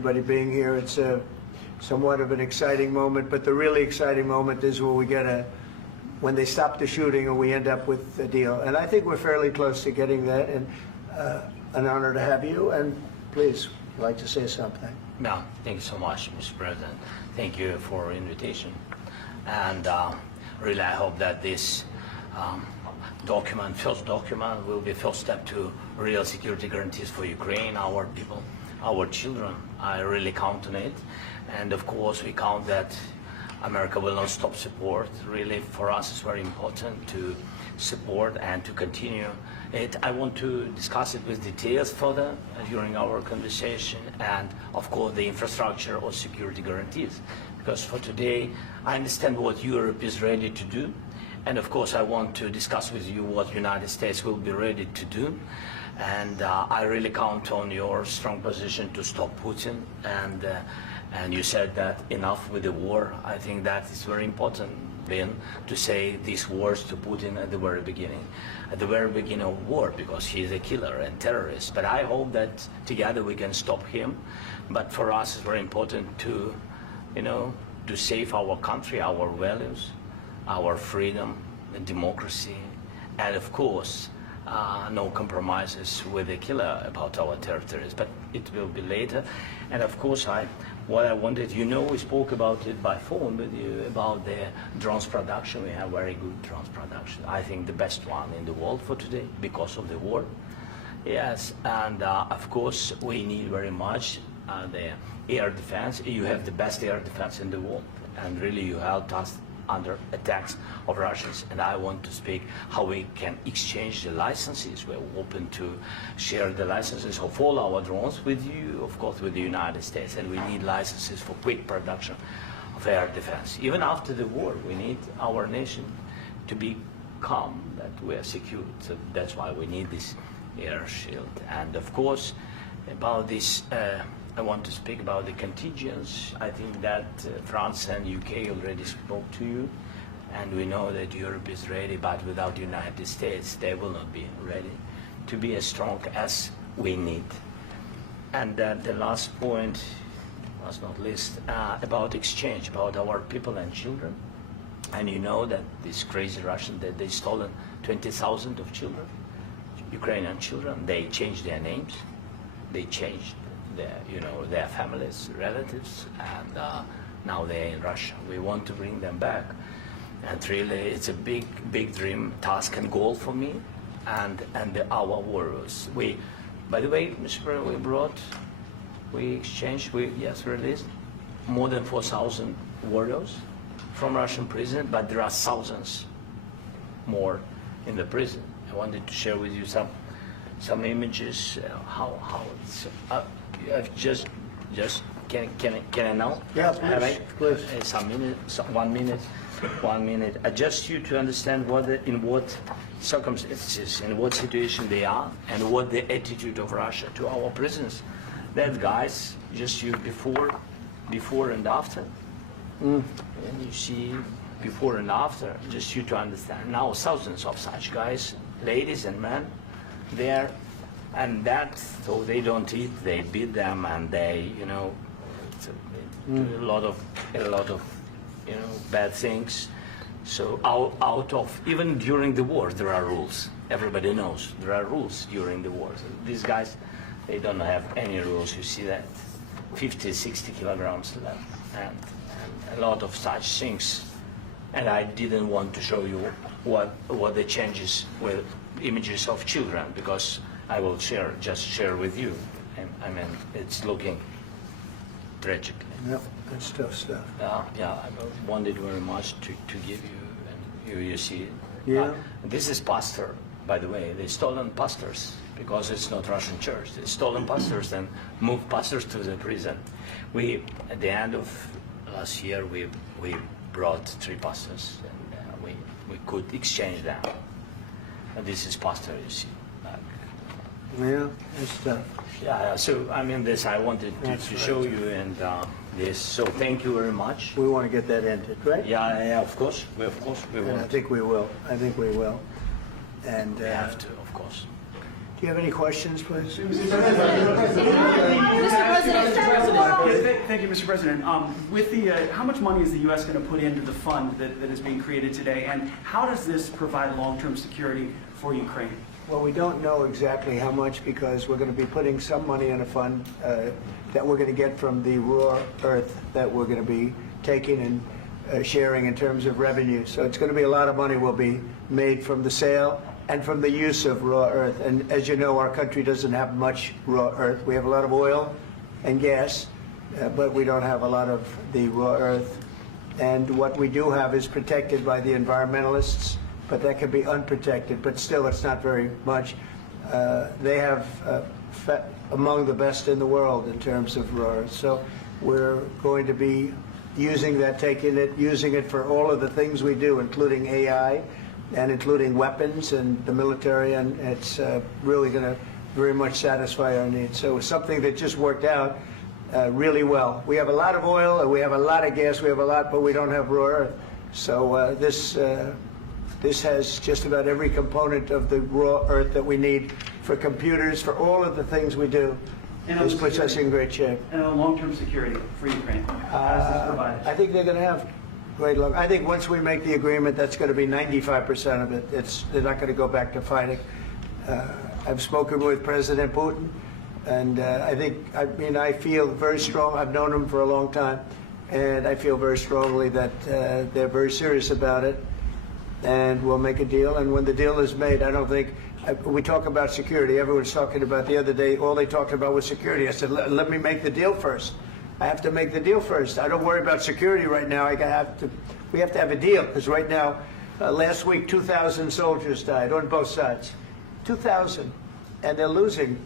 Everybody being here, it's somewhat of an exciting moment, but the really exciting moment is when we get when they stop the shooting and we end up with a deal. And I think we're fairly close to getting that, and an honor to have you. And please, you'd like to say something? No, thank you so much, Mr. President. Thank you for invitation. And really, I hope that this first document, will be first step to real security guarantees for Ukraine, our people, our children. I really count on it. And of course, we count that America will not stop support. Really, for us, it's very important to support and to continue it. I want to discuss it with details further during our conversation, and of course, the infrastructure or security guarantees. Because for today, I understand what Europe is ready to do. And of course, I want to discuss with you what United States will be ready to do. And I really count on your strong position to stop Putin. And you said that enough with the war. I think that is very important, Ben, to say these words to Putin at the very beginning of war, because he is a killer and terrorist. But I hope that together we can stop him. But for us, it's very important to, to save our country, our values, our freedom and democracy, and of course, no compromises with the killer about our territories, but it will be later. And of course, what I wanted, we spoke about it by phone with you, about the drones production. We have very good drones production. I think the best one in the world for today, because of the war. Yes, and of course, we need very much the air defense. You have the best air defense in the world, and really you helped us under attacks of Russians. And I want to speak how we can exchange the licenses. We're open to share the licenses of all our drones with you, of course, with the United States. And we need licenses for quick production of air defense. Even after the war, we need our nation to be calm, that we are secure. So that's why we need this air shield. And of course, about this, I want to speak about the contingents. I think that France and UK already spoke to you, and we know that Europe is ready, but without the United States, they will not be ready to be as strong as we need. And the last point, last not least, about exchange, about our people and children. And you know that this crazy Russian, that they stolen 20,000 of children, Ukrainian children. They changed their names, they changed their families, relatives, and now they're in Russia. We want to bring them back, and really, it's a big dream, task, and goal for me, and our warriors. By the way, Mr. President, we released more than 4,000 warriors from Russian prison, but there are thousands more in the prison. I wanted to share with you some images, how it's. Can I now? Yeah, please. 1 minute. Just you to understand in what circumstances, in what situation they are, and what the attitude of Russia to our prisoners. That guys, just you before and after. And you see before and after, just you to understand. Now thousands of such guys, ladies and men, there. And so they don't eat, they beat them, and they, do a lot of, bad things. So out of, even during the war, there are rules. Everybody knows there are rules during the war. So these guys, they don't have any rules. You see that 50, 60 kilograms left, and a lot of such things. And I didn't want to show you what the changes with images of children, because I will just share with you. And I mean, it's looking tragic. Yep, that's tough stuff. Yeah, I wanted very much to give you, and you see it. Yeah. This is pastor, by the way. They stolen pastors, because it's not Russian church. They stolen pastors and moved pastors to the prison. At the end of last year, we brought 3 pastors, and we could exchange them. And this is pastor, you see. Yeah, it's tough. Yeah, so I mean, this I wanted to show you, and this. So thank you very much. We want to get that ended, right? Yeah, of course. We And will. I think we will. And We have to, of course. you have any questions, please? Thank you, Mr. President. With the, how much money is the U.S. going to put into the fund that is being created today, and how does this provide long-term security for Ukraine? Well, we don't know exactly how much because we're going to be putting some money in a fund that we're going to get from the raw earth that we're going to be taking and sharing in terms of revenue. So it's going to be a lot of money will be made from the sale and from the use of raw earth. And as you know, our country doesn't have much raw earth. We have a lot of oil and gas, but we don't have a lot of the raw earth. And what we do have is protected by the environmentalists, but that can be unprotected, but still it's not very much. They have among the best in the world in terms of raw earth. So we're going to be using that, taking it, using it for all of the things we do, including AI and including weapons and the military, and it's really going to very much satisfy our needs. So it's something that just worked out really well. We have a lot of oil, we have a lot of gas, we have a lot, but we don't have raw earth. So this has just about every component of the raw earth that we need for computers, for all of the things we do. This puts us in great shape. And a long-term security for Ukraine. How does this provide? I think they're going to have great luck. I think once we make the agreement, that's going to be 95% of it. They're not going to go back to fighting. I've spoken with President Putin, and I feel very strong. I've known him for a long time, and I feel very strongly that they're very serious about it, and we'll make a deal. And when the deal is made, I don't think we talk about security. Everyone's talking about the other day. All they talked about was security. I said, let me make the deal first. I have to make the deal first. I don't worry about security right now. We have to have a deal because right now, last week, 2,000 soldiers died on both sides. 2,000, and they're losing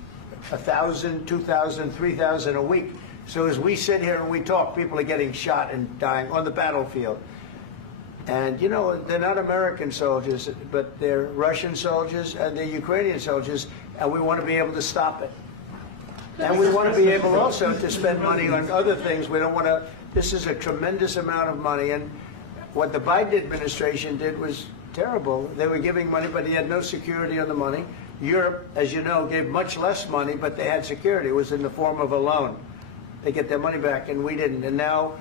1,000, 2,000, 3,000 a week. So as we sit here and we talk, people are getting shot and dying on the battlefield. And you know, they're not American soldiers, but they're Russian soldiers and they're Ukrainian soldiers, and we want to be able to stop it. And we want to be able also to spend money on other things. We don't want to, this is a tremendous amount of money, and what the Biden administration did was terrible. They were giving money, but he had no security on the money. Europe, as you know, gave much less money, but they had security. It was in the form of a loan. They get their money back, and we didn't. And now,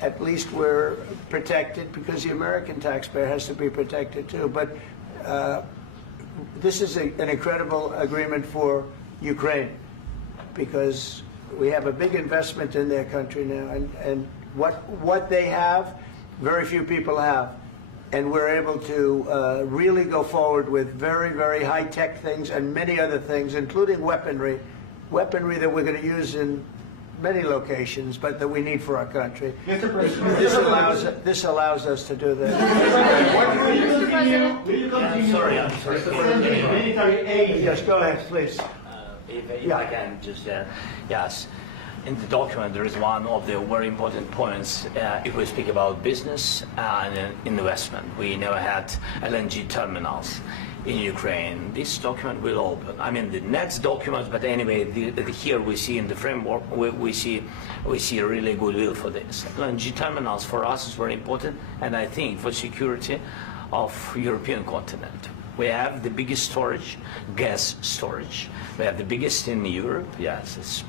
at least we're protected because the American taxpayer has to be protected too. But this is an incredible agreement for Ukraine because we have a big investment in their country now, and what they have, very few people have. And we're able to really go forward with very, very high-tech things and many other things, including weaponry that we're going to use in many locations, but that we need for our country. Mr. President, This allows us to do that. I'm sorry. military aid. Yes, go ahead, please. If I can just, yes. In the document, there is one of the very important points if we speak about business and investment. We never had LNG terminals in Ukraine. This document will open. I mean, the next document, but anyway, here we see in the framework, we see really goodwill for this. LNG terminals for us is very important, and I think for security of European continent. We have the biggest storage, gas storage. We have the biggest in Europe. Yes,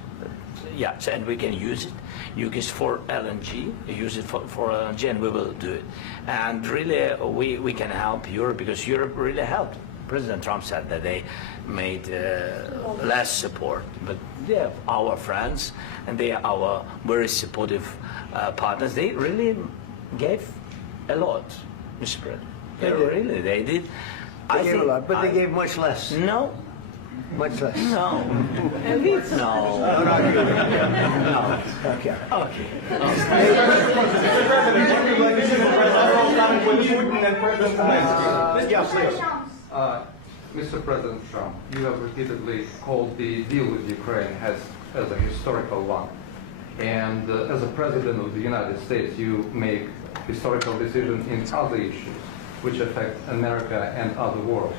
yes, and we can use it. Use it for LNG. Use it for LNG, and we will do it. And really, we can help Europe because Europe really helped. President Trump said that they made less support, but they are our friends and they are our very supportive partners. They really gave a lot, Mr. President. They did. They gave a lot, but they gave much less. No. Much less. No. No. No. Okay. Okay. Mr. President Trump, you have repeatedly called the deal with Ukraine as a historical one. And as a President of the United States, you make historical decisions in other issues which affect America and other world.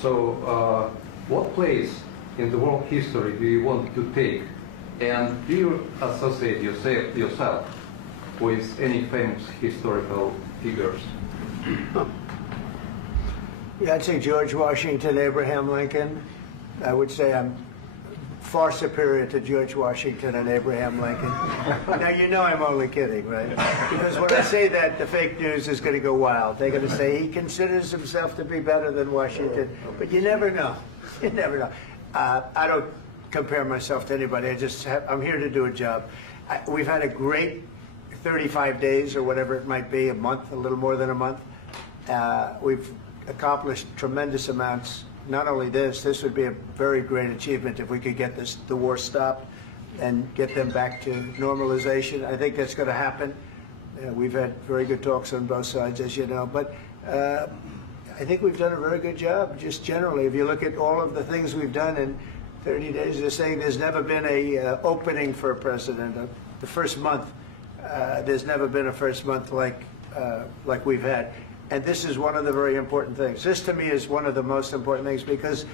So what place in the world history do you want to take? And do you associate yourself with any famous historical figures? Yeah, I'd say George Washington, Abraham Lincoln, I would say I'm far superior to George Washington and Abraham Lincoln. Now, you know I'm only kidding, right? Because when I say that, the fake news is going to go wild. They're going to say he considers himself to be better than Washington. But you never know. You never know. I don't compare myself to anybody. I'm here to do a job. We've had a great 35 days or whatever it might be, a month, a little more than a month. We've accomplished tremendous amounts. Not only this would be a very great achievement if we could get the war stopped and get them back to normalization. I think that's going to happen. We've had very good talks on both sides, as you know. But I think we've done a very good job, just generally. If you look at all of the things we've done in 30 days, they're saying there's never been a opening for a president. The first month, there's never been a first month like we've had. And this is one of the very important things. This, to me, is one of the most important things because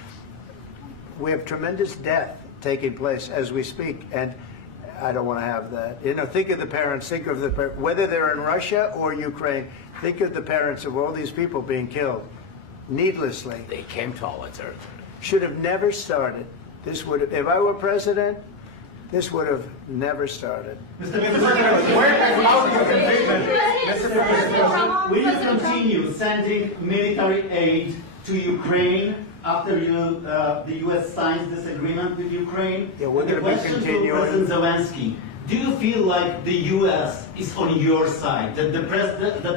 we have tremendous death taking place as we speak, and I don't want to have that. You know, think of the parents, whether they're in Russia or Ukraine, think of the parents of all these people being killed needlessly. They came to our territory. Should have never started. This would have, if I were president, this would have never started. Mr. President, where has out your commitment? Mr. President, will you continue sending military aid to Ukraine after the U.S. signs this agreement with Ukraine? Yeah, we're going to be continuing. President Zelenskyy, do you feel like the U.S. is on your side? That that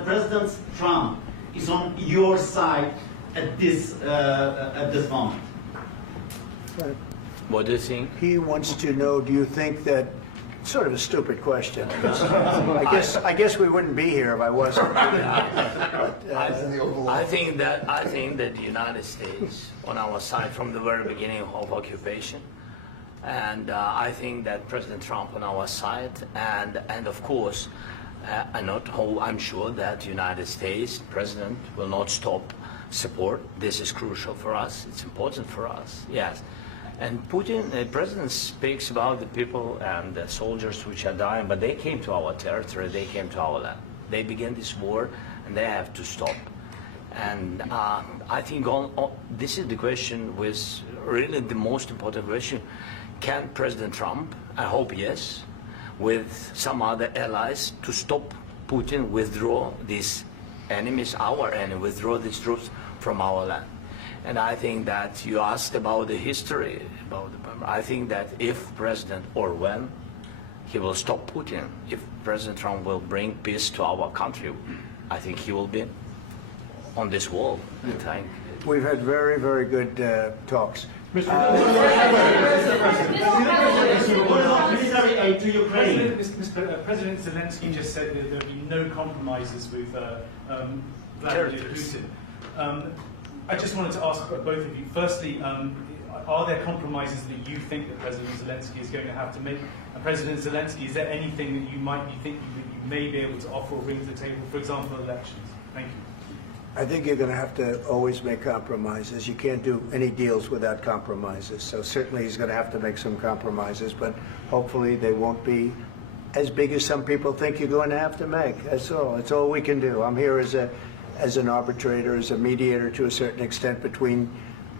President Trump is on your side at this moment? What do you think? He wants to know, do you think that, sort of a stupid question. I guess we wouldn't be here if I wasn't. I think that the United States on our side from the very beginning of occupation, and I think that President Trump on our side, and of course, I'm sure that the United States President will not stop support. This is crucial for us. It's important for us. Yes. And Putin, the president, speaks about the people and the soldiers which are dying, but they came to our territory, they came to our land. They began this war, and they have to stop. And I think this is the question, with really the most important question. Can President Trump, I hope yes, with some other allies, to stop Putin, withdraw these enemies, our enemy, withdraw these troops from our land? And I think that you asked about the history, I think that if President, or when, he will stop Putin, if President Trump will bring peace to our country, I think he will be on this wall. We've had very, very good talks. What about military aid to Ukraine? President Zelenskyy just said that there will be no compromises with Vladimir Putin. I just wanted to ask both of you, firstly, are there compromises that you think that President Zelenskyy is going to have to make? And President Zelenskyy, is there anything that you might be thinking that you may be able to offer or bring to the table, for example, elections? Thank you. I think you're going to have to always make compromises. You can't do any deals without compromises. So certainly he's going to have to make some compromises, but hopefully they won't be as big as some people think you're going to have to make. That's all. That's all we can do. I'm here as an arbitrator, as a mediator to a certain extent between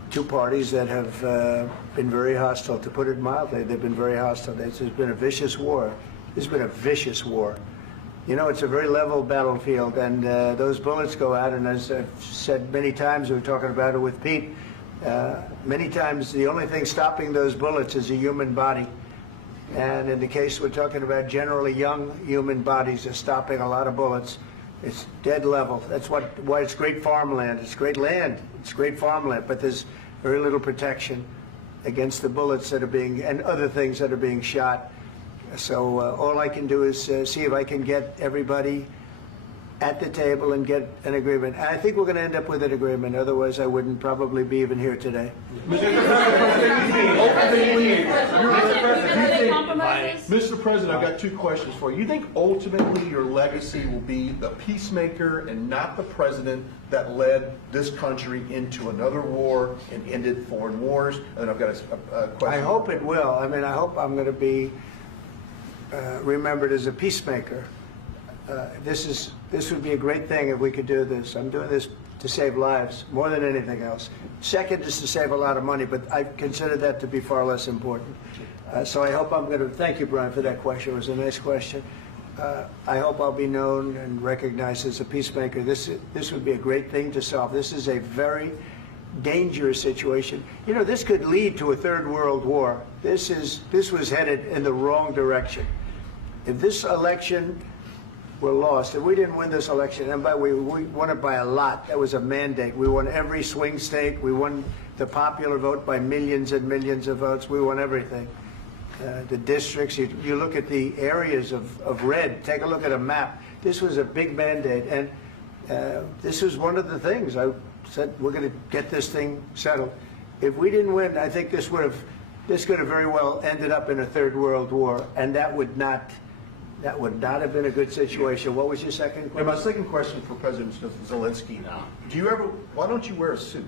two parties that have been very hostile, to put it mildly. They've been very hostile. There's been a vicious war. There's been a vicious war. You know, it's a very level battlefield, and those bullets go out, and as I've said many times, we were talking about it with Pete, many times the only thing stopping those bullets is a human body. And in the case we're talking about, generally young human bodies are stopping a lot of bullets. It's dead level. That's why it's great farmland. It's great land. It's great farmland, but there's very little protection against the bullets that are being, and other things that are being shot. So all I can do is see if I can get everybody at the table and get an agreement. And I think we're going to end up with an agreement. Otherwise, I wouldn't probably be even here today. Mr. President, I've got two questions for you. You think ultimately your legacy will be the peacemaker and not the president that led this country into another war and ended foreign wars? And I've got a question. I hope it will. I mean, I hope I'm going to be remembered as a peacemaker. This would be a great thing if we could do this. I'm doing this to save lives more than anything else. Second is to save a lot of money, but I consider that to be far less important. So I hope I'm going to, thank you, Brian, for that question. It was a nice question. I hope I'll be known and recognized as a peacemaker. This would be a great thing to solve. This is a very dangerous situation. You know, this could lead to a third world war. This was headed in the wrong direction. If this election were lost, if we didn't win this election, and by the way, we won it by a lot. That was a mandate. We won every swing state. We won the popular vote by millions and millions of votes. We won everything. The districts, you look at the areas of red, take a look at a map. This was a big mandate, and this was one of the things. I said, we're going to get this thing settled. If we didn't win, I think this could have very well ended up in a third world war, and that would not have been a good situation. What was your second And question? my second question for President Zelenskyy, why don't you wear a suit?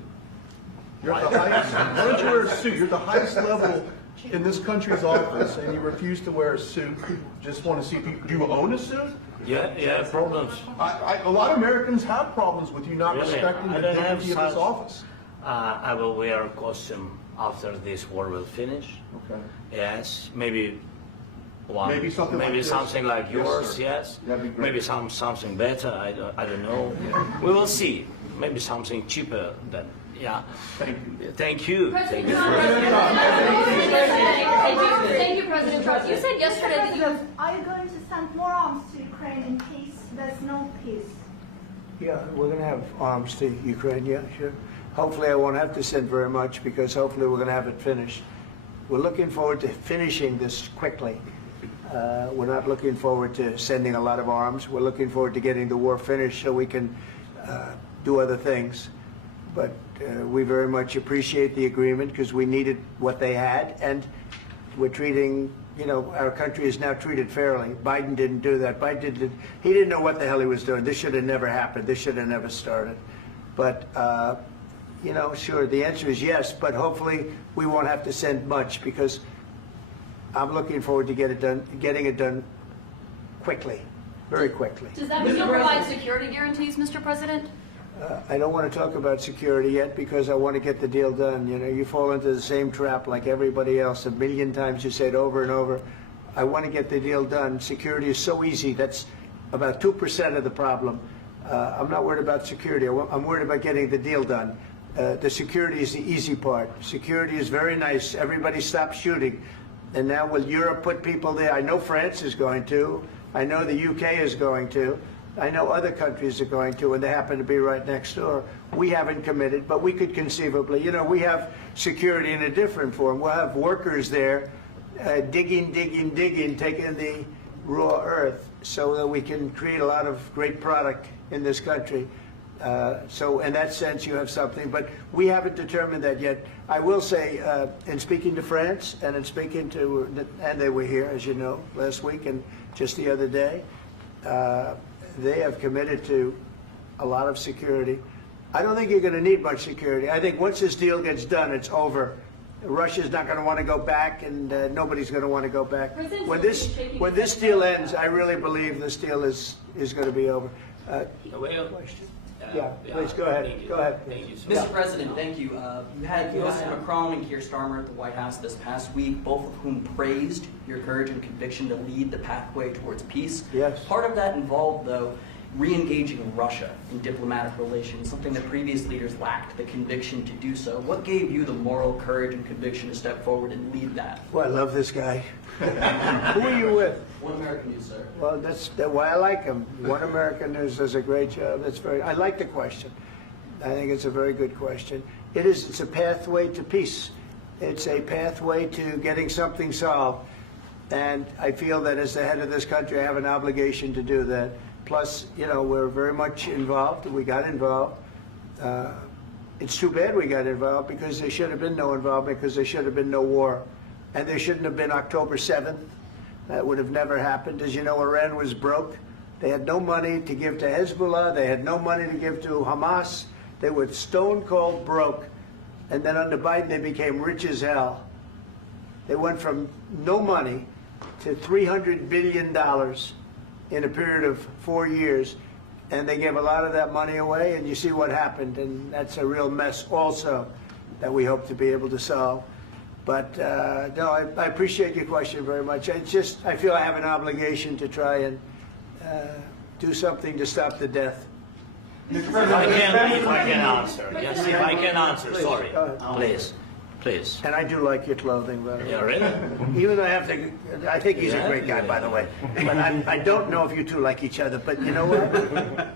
You're at the highest, why don't you wear a suit? You're at the highest level in this country's office, and you refuse to wear a suit. Just want to see if do you own a suit? Yeah, problems. A lot of Americans have problems with you not Really? respecting I the don't have dignity of this such- office. I will wear a costume after this war will finish. Okay. Yes, maybe one. Maybe something like this? something like Yes, yours. sir. Yes. That'd be great. Maybe something better. I don't know. We will see. Maybe something cheaper than. Yeah. Thank you. Thank you. President Thank you. Trump, thank you, President Trump. You said yesterday that you Are you going to send more arms to Ukraine in case there's no peace? Yeah, we're going to have arms to Ukraine, yeah, sure. Hopefully I won't have to send very much, because hopefully we're going to have it finished. We're looking forward to finishing this quickly. We're not looking forward to sending a lot of arms. We're looking forward to getting the war finished so we can do other things. But we very much appreciate the agreement, because we needed what they had, and we're treating, you know, our country is now treated fairly. Biden didn't do that. He didn't know what the hell he was doing. This should have never happened. This should have never started. But, you know, sure, the answer is yes, but hopefully we won't have to send much, because I'm looking forward to getting it done quickly, very quickly. does that mean you'll provide security guarantees, Mr. President? I don't want to talk about security yet, because I want to get the deal done. You know, you fall into the same trap like everybody else. A million times you say it over and over. I want to get the deal done. Security is so easy. That's about 2% of the problem. I'm not worried about security. I'm worried about getting the deal done. The security is the easy part. Security is very nice. Everybody stops shooting. And now will Europe put people there? I know France is going to. I know the UK is going to. I know other countries are going to, and they happen to be right next door. We haven't committed, but we could conceivably. You know, we have security in a different form. We'll have workers there digging, taking the raw earth so that we can create a lot of great product in this country. So in that sense, you have something, but we haven't determined that yet. I will say, in speaking to France and in speaking to, and they were here, as you know, last week and just the other day, they have committed to a lot of security. I don't think you're going to need much security. I think once this deal gets done, it's over. Russia's not going to want to go back, and nobody's going to want to go back. When this deal ends, I really believe this deal is going to be over. Question? Yeah, please go ahead. Go ahead. Thank you. Mr. President, thank you. You had President Macron and Keir Starmer at the White House this past week, both of whom praised your courage and conviction to lead the pathway towards peace. Yes. Part of that involved, though, re-engaging Russia in diplomatic relations, something that previous leaders lacked the conviction to do so. What gave you the moral courage and conviction to step forward and lead that? Well, I love this guy. Who are you with? One American News, sir. Well, that's why I like him. One American News does a great job. I like the question. I think it's a very good question. It's a pathway to peace. It's a pathway to getting something solved. And I feel that as the head of this country, I have an obligation to do that. Plus, you know, we're very much involved. We got involved. It's too bad we got involved, because there should have been no involvement, because there should have been no war. And there shouldn't have been October 7th. That would have never happened. As you know, Iran was broke. They had no money to give to Hezbollah. They had no money to give to Hamas. They were stone cold broke. And then under Biden, they became rich as hell. They went from no money to $300 billion in a period of 4 years. and they gave a lot of that money away, and you see what happened, and that's a real mess also that we hope to be able to solve. But no, I appreciate your question very much. I feel I have an obligation to try and do something to stop the death. If I can answer, yes, if I can answer, sorry, please. Please. And I do like your clothing, by the way. Yeah, really? Even though I think he's a great guy, by the way. But I don't know if you two like each other. But you know what?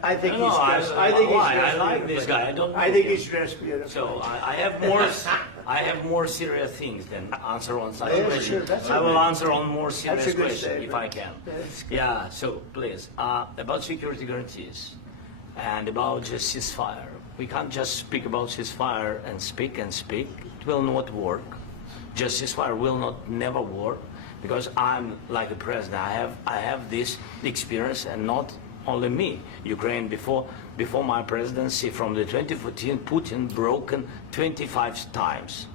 I think he's dressed. I like this guy. I think he's dressed beautiful. So I have more serious things than answer on such Yeah, questions. sure, I will answer on more That's serious a good questions statement. if I can. Yeah. So please, about security guarantees and about just ceasefire. We can't just speak about ceasefire and speak and speak. It will not work. Just ceasefire will not never work because I'm like the president. I have this experience, and not only me. Ukraine before my presidency, from the 2014, Putin broken 25 times.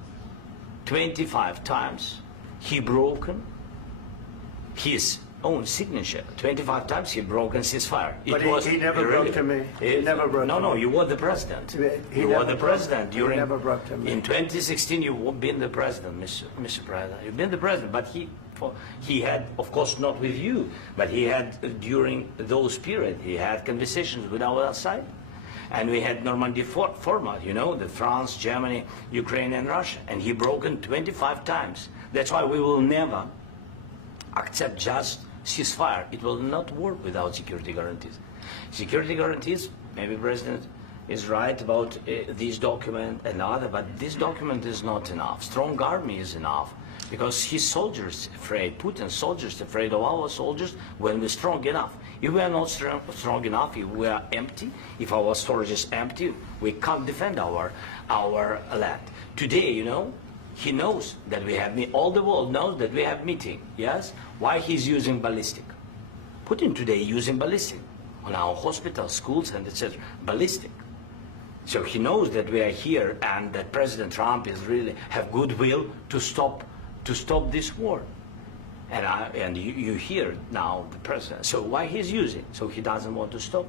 25 times he broken his own signature. 25 times he broke a ceasefire. But he never broke to me. He never broke to me. No, you were the president. You were the president during. He never broke to me. In 2016, you've been the president, Mr. President. You've been the president, but he had, of course, not with you, but he had during those periods. He had conversations with our side, and we had Normandy format. You know, the France, Germany, Ukraine, and Russia, and he broken 25 times. That's why we will never accept just ceasefire. It will not work without security guarantees. Security guarantees, maybe President is right about this document and other, but this document is not enough. Strong army is enough because his soldiers afraid, Putin's soldiers afraid of our soldiers when we're strong enough. If we are not strong enough, if we are empty, if our storage is empty, we can't defend our land. Today, you know, he knows that we have all the world knows that we have meeting. Yes, why he's using ballistic? Putin today using ballistic on our hospitals, schools, and etc. Ballistic. So he knows that we are here, and that President Trump is really have goodwill to stop this war. And you hear now the president. So why he's using? So he doesn't want to stop.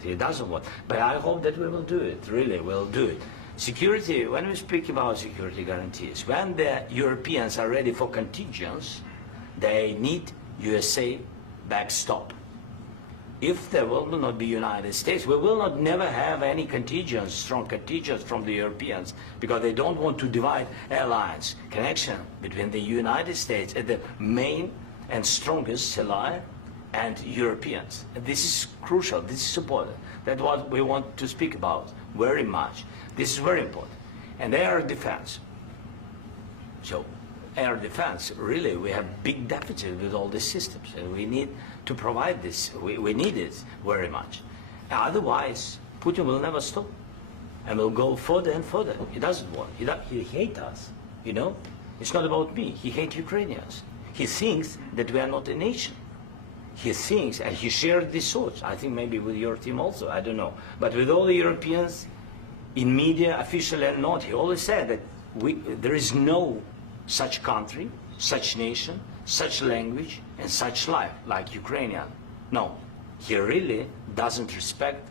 He doesn't want. But I hope that we will do it. Really, we'll do it. Security, when we speak about security guarantees, when the Europeans are ready for contingents, they need USA backstop. If there will not be United States, we will not never have any contingents, strong contingents from the Europeans, because they don't want to divide alliance, connection between the United States and the main and strongest ally and Europeans. And this is crucial, this is important. That's what we want to speak about very much. This is very important. And air defense. So air defense, really, we have big deficit with all these systems, and we need to provide this. We need it very much. Otherwise, Putin will never stop, and will go further and further. He doesn't want. He hates us, you know? It's not about me. He hates Ukrainians. He thinks that we are not a nation. He thinks, and he shared these thoughts, I think maybe with your team also, I don't know. But with all the Europeans, in media, officially and not, he always said that there is no such country, such nation, such language, and such life like Ukrainian. No, he really doesn't respect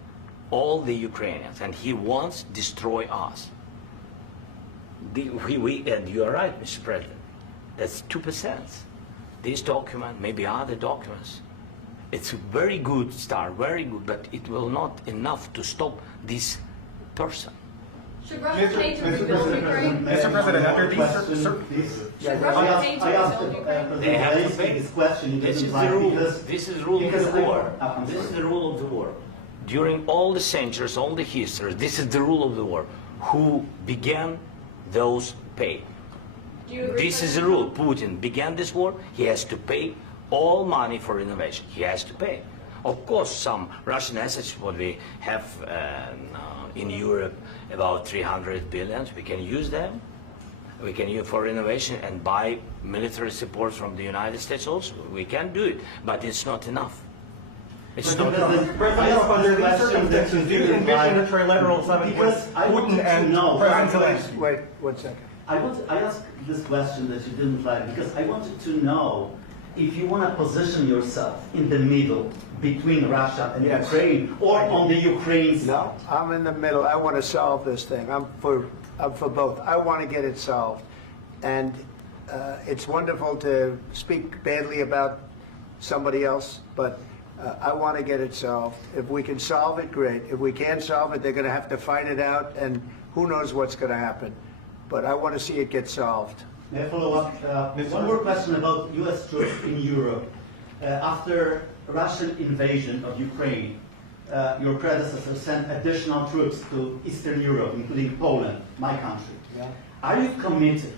all the Ukrainians, and he wants to destroy us. And you are right, Mr. President, that's 2%. This document, maybe other documents, it's a very good start, very good, but it will not enough to stop this person. Should Russia pay to rebuild Ukraine? Mr. President, under I asked They have to Zelenskyy pay. this question. This is the rule. This is the rule of the war. This is the rule of the war. During all the centuries, all the history, this is the rule of the war. Who began, those pay. Do you agree This with is the rule. Putin began this war. He has to pay all money for innovation. He has to pay. Of course, some Russian assets, what we have in Europe, about 300 billion, we can use them. We can use for innovation and buy military support from the United States also. We can do it, but it's not enough. It's not enough. under these circumstances, do you envision a trilateral summit with Putin and President Zelenskyy? Wait 1 second. I asked this question that you didn't like because I wanted to know if you want to position yourself in the middle between Russia and Yes. Ukraine, or on the Ukraine side. No, I'm in the middle. I want to solve this thing. I'm for both. I want to get it solved. And it's wonderful to speak badly about somebody else, but I want to get it solved. If we can solve it, great. If we can't solve it, they're going to have to fight it out, and who knows what's going to happen. But I want to see it get solved. May I follow up? One more question about U.S. troops in Europe. After Russian invasion of Ukraine, your predecessor sent additional troops to Eastern Europe, including Poland, my country. Yeah. Are you committed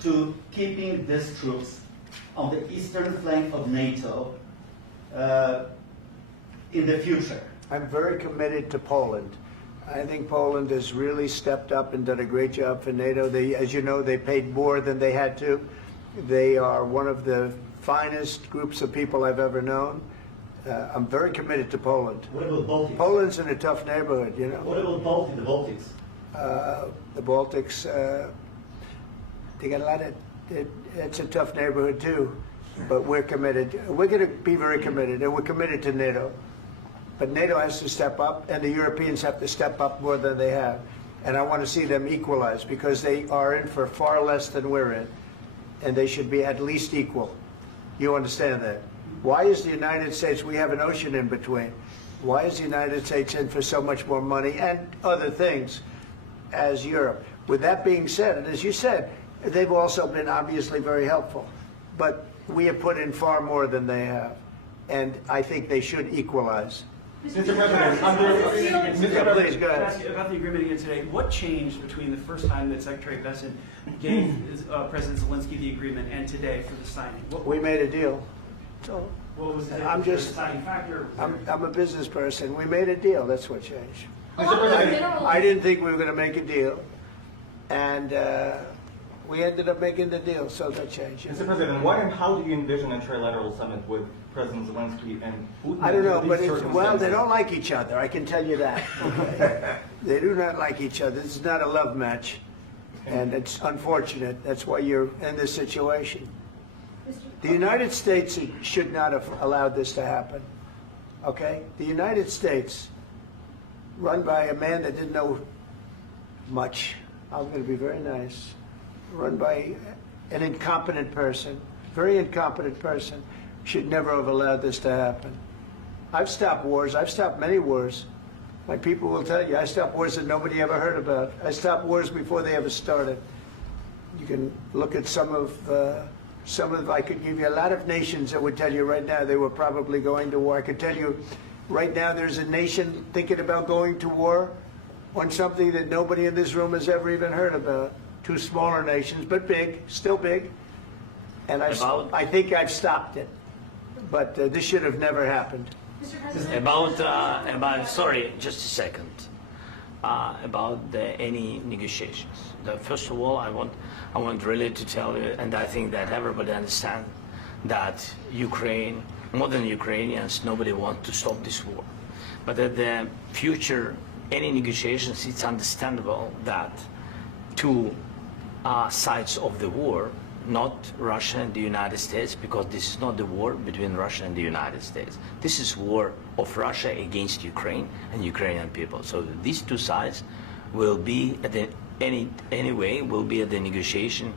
to keeping these troops on the eastern flank of NATO in the future? I'm very committed to Poland. I think Poland has really stepped up and done a great job for NATO. They, as you know, they paid more than they had to. They are one of the finest groups of people I've ever known. I'm very committed to Poland. What about Baltics? Poland's in a tough neighborhood, you know. What about the Baltics? The Baltics, they got a lot of, it's a tough neighborhood too, but we're committed. We're going to be very committed, and we're committed to NATO. But NATO has to step up, and the Europeans have to step up more than they have. And I want to see them equalize, because they are in for far less than we're in, and they should be at least equal. You understand that? Why is the United States, we have an ocean in between, why is the United States in for so much more money and other things as Europe? With that being said, and as you said, they've also been obviously very helpful, but we have put in far more than they have, and I think they should equalize. Mr. President, Please, go Can I ahead. ask you about the agreement again today? What changed between the first time that Secretary Bessent gave President Zelenskyy the agreement and today for the signing? We made a deal. So What was the I'm just- deciding factor? I'm a business person. We made a deal. That's what changed. General, I didn't think we were going to make a deal, and we ended up making the deal, so that changed. Mr. President, what and how do you envision a trilateral summit with President Zelenskyy and Putin? I don't know, under but these well, they circumstances? don't like each other. I can tell you that. Okay? They do not like each other. This is not a love match, and it's unfortunate. That's why you're in this situation. The United States should not have allowed this to happen. Okay? The United States, run by a man that didn't know much. I'm going to be very nice. Run by an incompetent person, very incompetent person, should never have allowed this to happen. I've stopped wars. I've stopped many wars. My people will tell you, I stopped wars that nobody ever heard about. I stopped wars before they ever started. You can look at some of, I could give you a lot of nations that would tell you right now they were probably going to war. I could tell you right now there's a nation thinking about going to war on something that nobody in this room has ever even heard about. Two smaller nations, but big, still big. And I think I've stopped it. But this should have never happened. Mr. President, Sorry, just a second. About any negotiations. First of all, I want really to tell you, and I think that everybody understands that Ukraine, more than Ukrainians, nobody wants to stop this war. But at the future, any negotiations, it's understandable that two sides of the war, not Russia and the United States, because this is not the war between Russia and the United States. This is war of Russia against Ukraine and Ukrainian people. So these two sides will be at the will be at the negotiation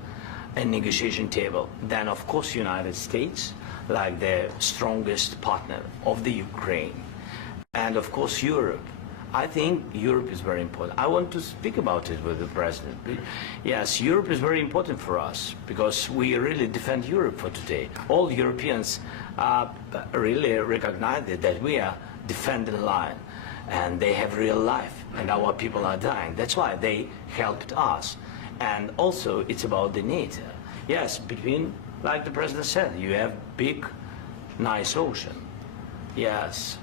table. Then of course United States, like the strongest partner of the Ukraine, and of course Europe. I think Europe is very important. I want to speak about it with the president. Yes, Europe is very important for us because we really defend Europe for today. All Europeans really recognize that we are defending the line, and they have real life, and our people are dying. That's why they helped us. And also, it's about the NATO. Yes, between, like the president said, you have big, nice ocean. Yes,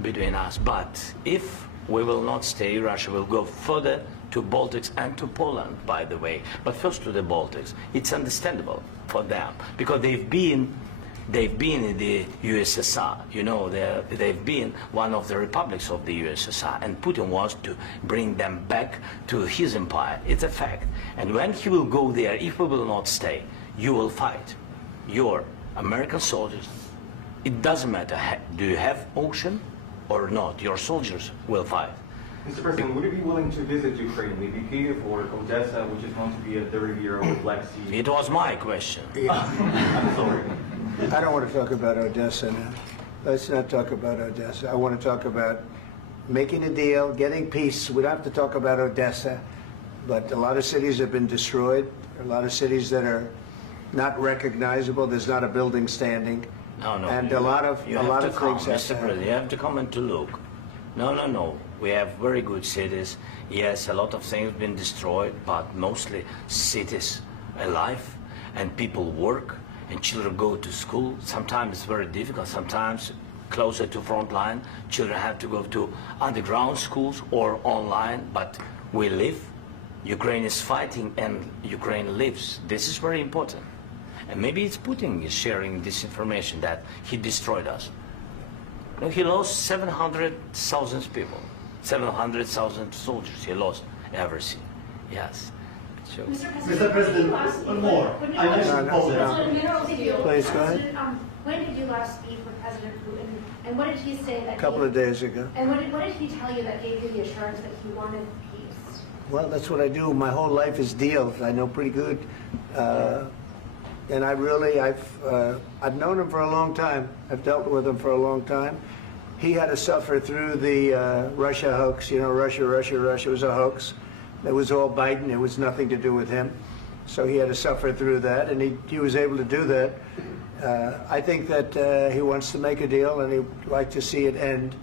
between us. But if we will not stay, Russia will go further to Baltics and to Poland, by the way. But first to the Baltics. It's understandable for them because they've been in the USSR. You know, they've been one of the republics of the USSR, and Putin wants to bring them back to his empire. It's a fact. And when he will go there, if we will not stay, you will fight your American soldiers, it doesn't matter, do you have ocean or not, your soldiers will fight. Mr. President, would you be willing to visit Ukraine, maybe Kyiv or Odessa, which is known to be a dirty area of Black Sea? It was my question. I'm sorry. I don't want to talk about Odessa now. Let's not talk about Odessa. I want to talk about making a deal, getting peace. We don't have to talk about Odessa, but a lot of cities have been destroyed. A lot of cities that are not recognizable. There's not a building standing. No, And a lot of you a have lot to of come, things have Mr. to happen. President, you have to come and to look. No. We have very good cities. Yes, a lot of things have been destroyed, but mostly cities alive, and people work, and children go to school. Sometimes it's very difficult. Sometimes closer to front line, children have to go to underground schools or online, but we live. Ukraine is fighting, and Ukraine lives. This is very important. And maybe it's Putin is sharing this information that he destroyed us. No, he lost 700,000 people, 700,000 soldiers. He lost everything. Yes. So, Mr. President, one more. I mentioned Poland. Please, go ahead. When did you last speak with President Putin, and what did he say that A couple of days ago. And what did he tell you that gave you the assurance that he wanted peace? Well, that's what I do. My whole life is deals. I know pretty good. And I've known him for a long time. I've dealt with him for a long time. He had to suffer through the Russia hoax. You know, Russia was a hoax. It was all Biden. It was nothing to do with him. So he had to suffer through that, and he was able to do that. I think that he wants to make a deal, and he'd like to see it end.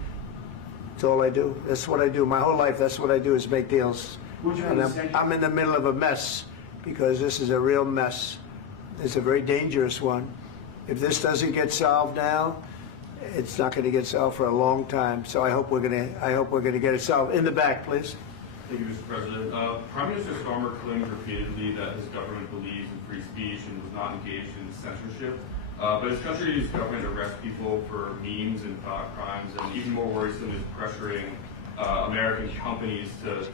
That's all I do. That's what I do. My whole life, that's what I do, is make deals. And I'm in the middle of a mess, because this is a real mess. It's a very dangerous one. If this doesn't get solved now, it's not going to get solved for a long time. So I hope we're going to get it solved. In the back, please. Thank you, Mr. President. Prime Minister Starmer claimed repeatedly that his government believes in free speech and was not engaged in censorship. But his country's government arrests people for memes and thought crimes, and even more worrisome is pressuring American companies to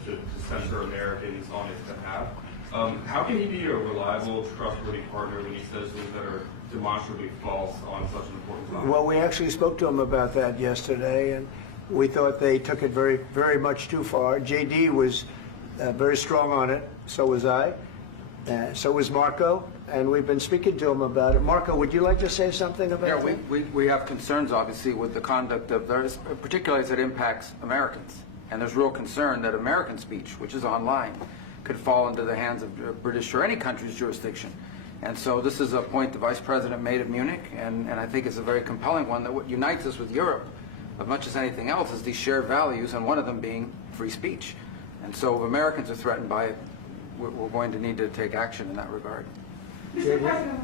censor Americans on its behalf. How can he be a reliable, trustworthy partner when he says things that are demonstrably false on such an important topic? Well, we actually spoke to him about that yesterday, and we thought they took it very, very much too far. JD was very strong on it. So was I. So was Marco, and we've been speaking to him about it. Marco, would you like to say something about that? Yeah, we have concerns, obviously, with the conduct of theirs, particularly as it impacts Americans. And there's real concern that American speech, which is online, could fall into the hands of British or any country's jurisdiction. And so this is a point the Vice President made at Munich, and I think it's a very compelling one, that what unites us with Europe, as much as anything else, is these shared values, and one of them being free speech. And so if Americans are threatened by it, we're going to need to take action in that regard. Mr. President.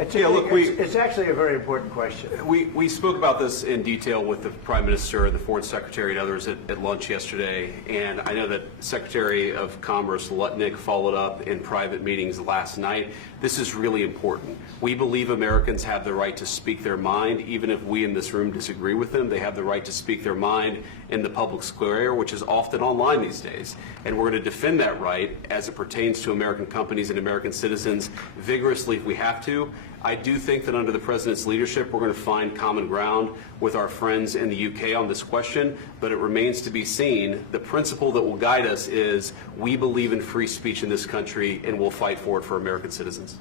It's actually a very important question. We spoke about this in detail with the Prime Minister, the Foreign Secretary, and others at lunch yesterday. And I know that Secretary of Commerce Lutnick followed up in private meetings last night. This is really important. We believe Americans have the right to speak their mind, even if we in this room disagree with them. They have the right to speak their mind in the public square, which is often online these days. And we're going to defend that right as it pertains to American companies and American citizens vigorously if we have to. I do think that under the President's leadership, we're going to find common ground with our friends in the UK on this question, but it remains to be seen. The principle that will guide us is we believe in free speech in this country, and we'll fight for it for American citizens.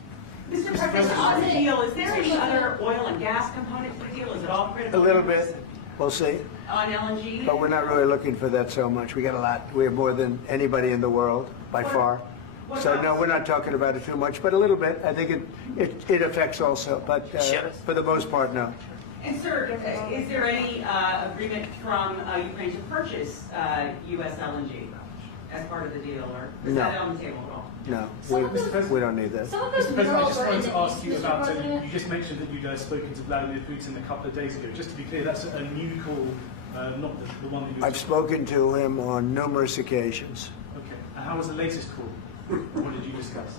Mr. President, on the deal, is there any other oil and gas component to the deal? Is it all critical? A little bit. We'll see. On LNG? But we're not really looking for that so much. We got a lot. We have more than anybody in the world, by far. So no, we're not talking about it too much, but a little bit. I think it affects also, but for the most part, no. And sir, is there any agreement from Ukraine to purchase U.S. LNG as part of the deal, or is that on the table at all? No, we don't need that. Mr. President, I just wanted to ask you about, you just mentioned that you'd spoken to Vladimir Putin a couple of days ago. Just to be clear, that's a new call, not the one that you... I've spoken to him on numerous occasions. Okay. And how was the latest call? What did you discuss?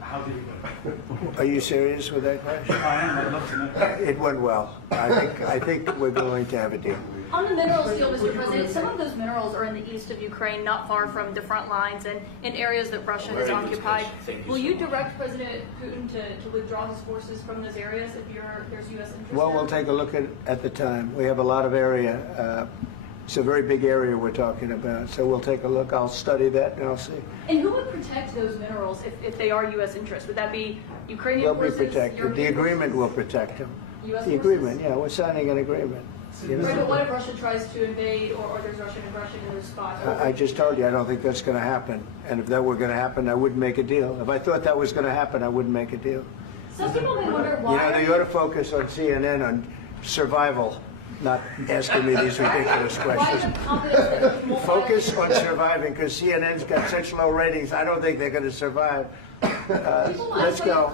How did it go? Are you serious with that question? I am. I'd love to know. It went well. I think we're going to have a deal. On the minerals deal, Mr. President, some of those minerals are in the east of Ukraine, not far from the front lines and in areas that Russia has occupied. Will you direct President Putin to withdraw his forces from those areas if there's U.S. interest? Well, there? we'll take a look at the time. We have a lot of area. It's a very big area we're talking about, so we'll take a look. I'll study that and I'll see. And who would protect those minerals if they are U.S. interests? Would that be Ukrainian They'll forces? be protected. The European agreement forces? will protect them. US The agreement, yeah, we're signing an agreement. You know? Right, but what if Russia tries to invade or there's Russian aggression in those spots? I just told you, I don't think that's going to happen. And if that were going to happen, I wouldn't make a deal. If I thought that was going to happen, I wouldn't make a deal. Some people may wonder You why. know, you ought to focus on CNN on survival, not asking me these ridiculous Why questions. the confidence that you won't Focus on surviving, because CNN's got such low ratings. I don't think they're going to survive. Let's go.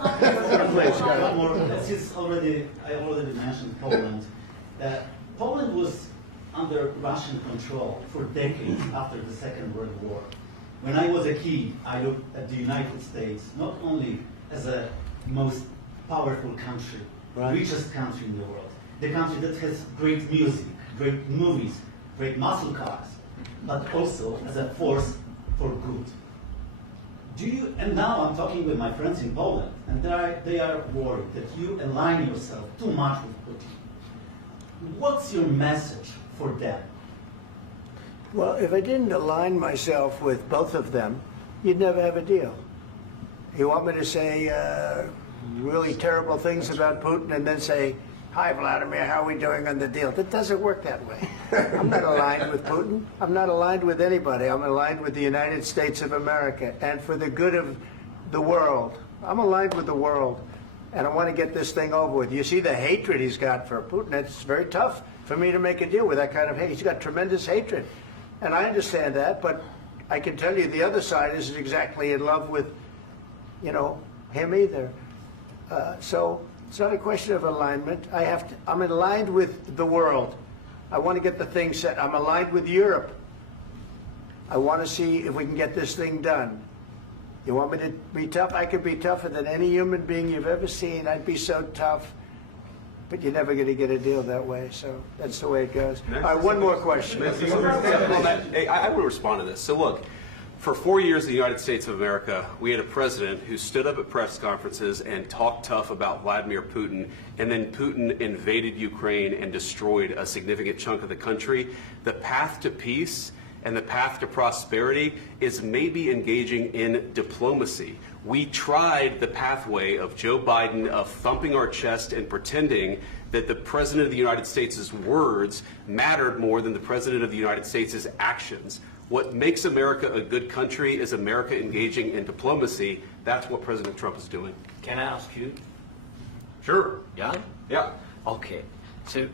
Please, go. One more. Since I already mentioned Poland. Poland was under Russian control for decades after the Second World War. When I was a kid, I looked at the United States not only as a most powerful country, richest country in the world, the country that has great music, great movies, great muscle cars, but also as a force for good. And now I'm talking with my friends in Poland, and they are worried that you align yourself too much with Putin. What's your message for them? Well, if I didn't align myself with both of them, you'd never have a deal. You want me to say really terrible things about Putin and then say, "Hi, Vladimir, how are we doing on the deal?" That doesn't work that way. I'm not aligned with Putin. I'm not aligned with anybody. I'm aligned with the United States of America and for the good of the world. I'm aligned with the world, and I want to get this thing over with. You see the hatred he's got for Putin. It's very tough for me to make a deal with that kind of hate. He's got tremendous hatred, and I understand that, but I can tell you the other side isn't exactly in love with, him either. So it's not a question of alignment. I'm aligned with the world. I want to get the thing set. I'm aligned with Europe. I want to see if we can get this thing done. You want me to be tough? I could be tougher than any human being you've ever seen. I'd be so tough. But you're never going to get a deal that way. So that's the way it goes. All right, one more question. I would respond to this. So look, for 4 years in the United States of America, we had a president who stood up at press conferences and talked tough about Vladimir Putin, and then Putin invaded Ukraine and destroyed a significant chunk of the country. The path to peace and the path to prosperity is maybe engaging in diplomacy. We tried the pathway of Joe Biden of thumping our chest and pretending that the President of the United States' words mattered more than the President of the United States' actions. What makes America a good country is America engaging in diplomacy. That's what President Trump is doing. Can I ask you? Sure. Yeah? Yeah. Okay. So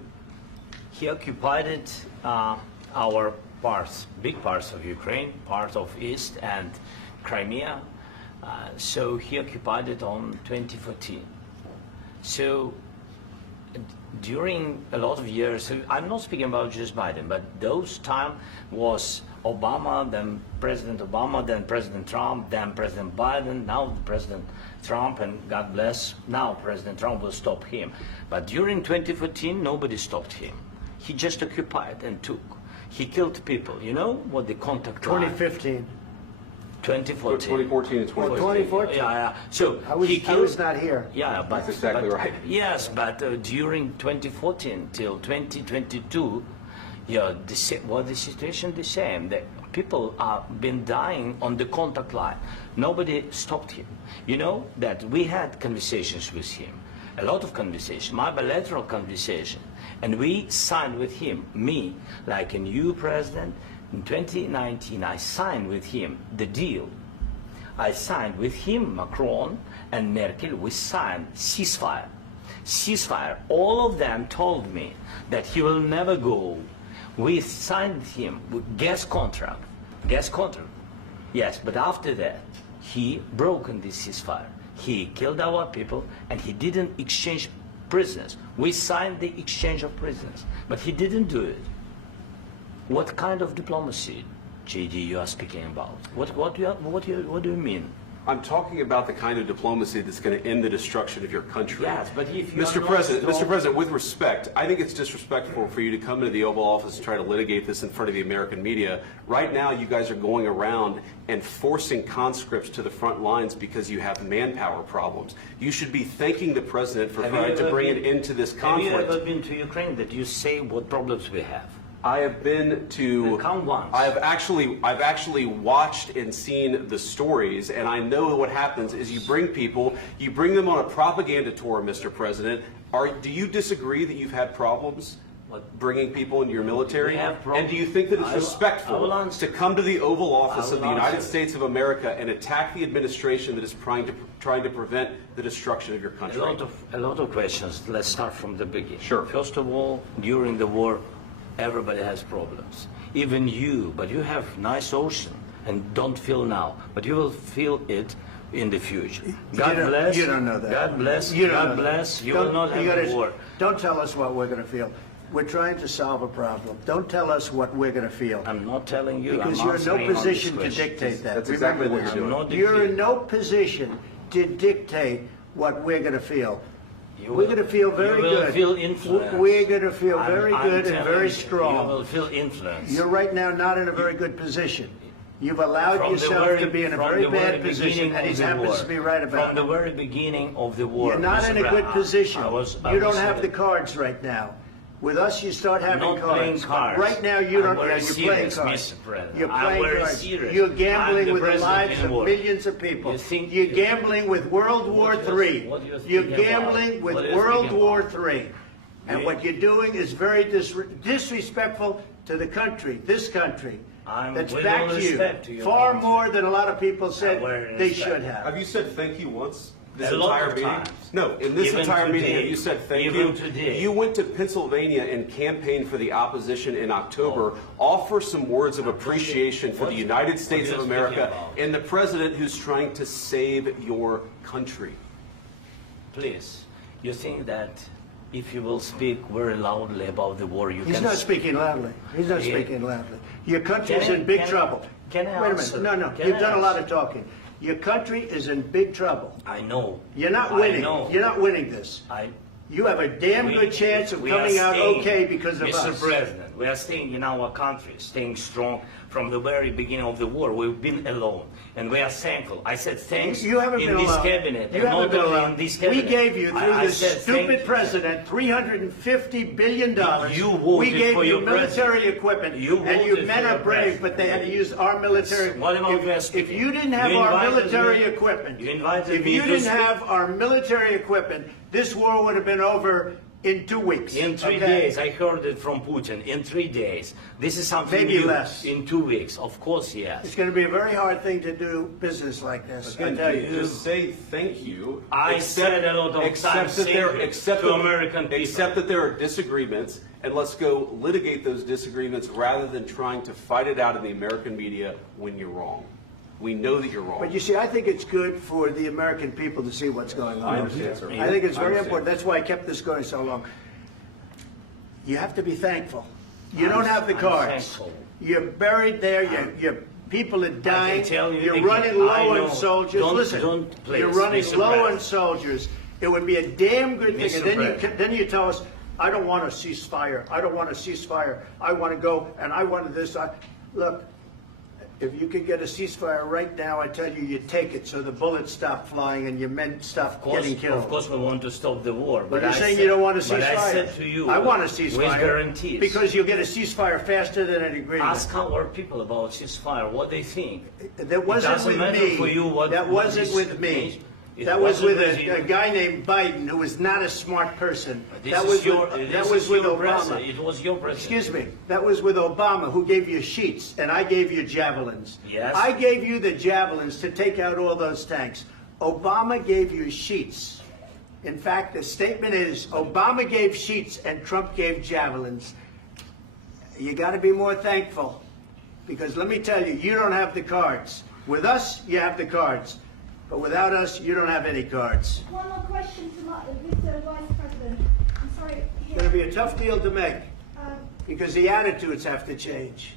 he occupied our parts, big parts of Ukraine, part of East and Crimea. So he occupied it on 2014. So during a lot of years, so I'm not speaking about just Biden, but those time was Obama, then President Obama, then President Trump, then President Biden, now President Trump, and God bless, now President Trump will stop him. But during 2014, nobody stopped him. He just occupied and took. He killed people. You know what the contact line? 2015. 2014. 2014 and 2015. 2014. Yeah. So I was not here. Yeah, but that's exactly right. Yes, but during 2014 till 2022, yeah, the situation the same. The people are been dying on the contact line. Nobody stopped him. You know that we had conversations with him, a lot of conversation, my bilateral conversation, and we signed with him. Me, like a new president. In 2019, I signed with him the deal. I signed with him, Macron and Merkel, we signed ceasefire. Ceasefire. All of them told me that he will never go. We signed with him with gas contract. Gas contract. Yes, but after that, he broken this ceasefire. He killed our people and he didn't exchange prisoners. We signed the exchange of prisoners, but he didn't do it. What kind of diplomacy, JD, you are speaking about? What do you mean? I'm talking about the kind of diplomacy that's going to end the destruction of your country. Yes, but if you Mr. President, with respect, I think it's disrespectful for you to come into the Oval Office and try to litigate this in front of the American media. Right now, you guys are going around and forcing conscripts to the front lines because you have manpower problems. You should be thanking the President for trying to bring an end to this conflict. Have you ever been to Ukraine that you say what problems we have? I have been to. Count once. I've actually watched and seen the stories, and I know what happens is you bring them on a propaganda tour, Mr. President. Do you disagree that you've had problems bringing people into your military? And do you think that it's respectful to come to the Oval Office of the United States of America and attack the administration that is trying to prevent the destruction of your country? A lot of questions. Let's start from the beginning. Sure. First of all, during the war, everybody has problems. Even you, but you have nice ocean and don't feel now, but you will feel it in the future. God bless. You don't know that. God bless. You God bless. You will not have war. Don't tell us what we're going to feel. We're trying to solve a problem. Don't tell us what we're going to feel. I'm not telling you. Because I'm you're in no answering on position this to question. dictate that. That's exactly what you're doing. You're in no position to dictate what we're going to feel. We're going to feel very good. You will feel influence. We're going to feel very good and very strong. You will feel influence. You're right now not in a very good position. You've allowed yourself to be in a very bad position, and he happens to be right about it. From the very beginning of the war. You're not in a good position. You don't have the cards. cards right now. With us, you start having not cards. playing cards. Right now, you don't. I'm very You're playing serious, cards. Mr. President. You're I'm playing very cards. serious. You're I'm gambling the with the president lives in of war. millions of people. You think You're you- gambling with World War III. what do you think You're about? gambling with What do you World think War about? III. And what you're doing is very disrespectful to the country, this country, that's with backed all you respect to your far country. more than a lot of people said very they respect. should have. Have you said thank you once? This A lot entire of meeting? times. No, in this Even entire meeting, today. have you said thank Even you? today. You went to Pennsylvania and campaigned for the opposition in October. Offer some words of appreciation for the United States of you America speaking about? and the president who's trying to save your country. Please, you think that if you will speak very loudly about the war, you He's can... not speaking loudly. He's not Yeah. speaking loudly. Your country's Can I- in big can I- trouble. can I Wait a answer? minute. No. Can You've I done a lot answer? of talking. Your country is in big trouble. I know. You're not I winning. know. You're not winning this. You have a damn good chance of we coming are out staying, okay because of Mr. us. President, we are staying in our country, staying strong from the very beginning of the war. We've been alone, and we are thankful. I said thanks You haven't in been this alone. cabinet. You and haven't not been only alone. in this We cabinet. gave you, through I this said stupid thank you. president, $350 billion. You voted we gave for you your military president. equipment, You and you voted men for are your brave, president. but they had to use our military. What about West? If you didn't have You our invited military me- equipment, you invited if me you to didn't speak. have our military equipment, this war would have been over in 2 weeks. In 3 okay? days, I heard it from Putin. In 3 days, this is something Maybe new. less. In 2 weeks, of course, yes. It's going to be a very hard thing to do business like this. I Again, tell you. just say thank you. I said a lot of times thank you to American people. Accept that there are disagreements, and let's go litigate those disagreements rather than trying to fight it out in the American media when you're wrong. We know that you're wrong. But you see, I think it's good for the American people to see what's going on. I understand, sir. I think it's I very understand. important. That's why I kept this going so long. You have to be thankful. You don't have the I'm cards. thankful. You're buried there. Your people are dying. tell you You're again, running I low know. on soldiers. Don't- Listen, don't, please, you're running Mr. low on President. soldiers. It would be a damn good thing. Mr. And President. then you tell us, I don't want a ceasefire. I don't want a ceasefire. I want to go and I want this. Look. If you could get a ceasefire right now, I tell you, you take it so the bullets stop flying and your men stop getting killed. Of course, we want to stop the war. But you're I saying said- you don't want a ceasefire. But I said to you, I want a ceasefire. with guarantees. Because you'll get a ceasefire faster than an agreement. Ask our people about ceasefire, what they think. That wasn't doesn't with matter me. for you what- That what wasn't is- with me. It That was wasn't with with a you. guy named Biden who was not a smart person. This That is was your, with, this that was is with your Obama. president. It was your president. Excuse me. That was with Obama, who gave you sheets, and I gave you javelins. Yes. I gave you the javelins to take out all those tanks. Obama gave you sheets. In fact, the statement is Obama gave sheets and Trump gave javelins. You got to be more thankful, because let me tell you, you don't have the cards. With us, you have the cards. But without us, you don't have any cards. One more question to Mr. Vice President. I'm sorry. It's going to be a tough deal to make, Um, because the attitudes have to change.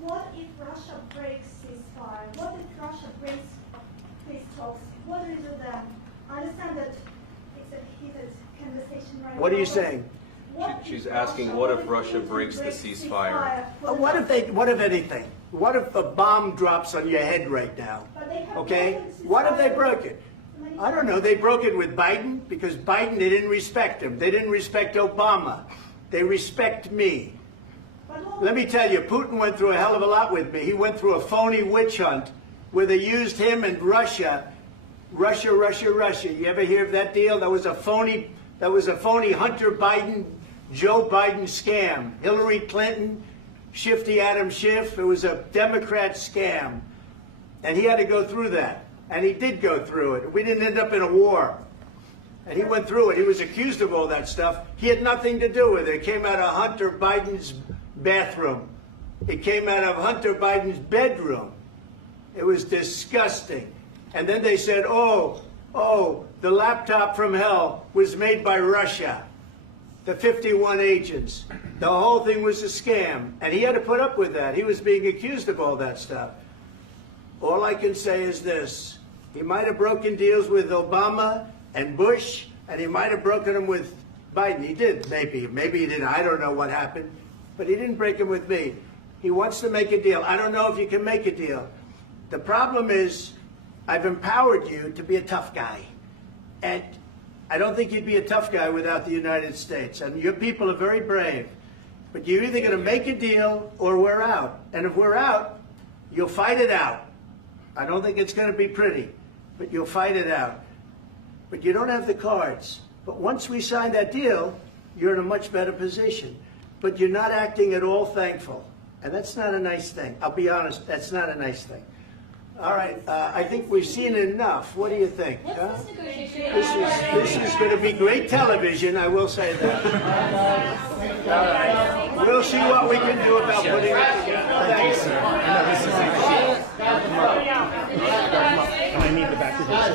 What if Russia breaks ceasefire? What if Russia breaks peace talks. What is it then? I understand that it's a heated conversation right now. What are you saying? She's asking, what if Russia breaks the ceasefire? What if anything? What if a bomb drops on your head right now? Okay? What if they broke it? I don't know. They broke it with Biden because Biden, they didn't respect him. They didn't respect Obama. They respect me. Let me tell you, Putin went through a hell of a lot with me. He went through a phony witch hunt where they used him and Russia. Russia. You ever hear of that deal? That was a phony Hunter Biden, Joe Biden scam. Hillary Clinton, Shifty Adam Schiff. It was a Democrat scam. And he had to go through that. And he did go through it. We didn't end up in a war. And he went through it. He was accused of all that stuff. He had nothing to do with it. It came out of Hunter Biden's bathroom. It came out of Hunter Biden's bedroom. It was disgusting. And then they said, oh, the laptop from hell was made by Russia. The 51 agents. The whole thing was a scam. And he had to put up with that. He was being accused of all that stuff. All I can say is this. He might have broken deals with Obama and Bush, and he might have broken them with Biden. He did, maybe. Maybe he didn't. I don't know what happened. But he didn't break them with me. He wants to make a deal. I don't know if you can make a deal. The problem is, I've empowered you to be a tough guy. And I don't think you'd be a tough guy without the United States. And your people are very brave. But you're either going to make a deal or we're out. And if we're out, you'll fight it out. I don't think it's going to be pretty, but you'll fight it out. But you don't have the cards. But once we sign that deal, you're in a much better position. But you're not acting at all thankful. And that's not a nice thing. I'll be honest, that's not a nice thing. All right, I think we've seen enough. What do you think? Huh? This is going to be great television, I will say that. All right. We'll see what we can do about putting it together. Thank you, sir. I know this is a sheet. I need the back of this.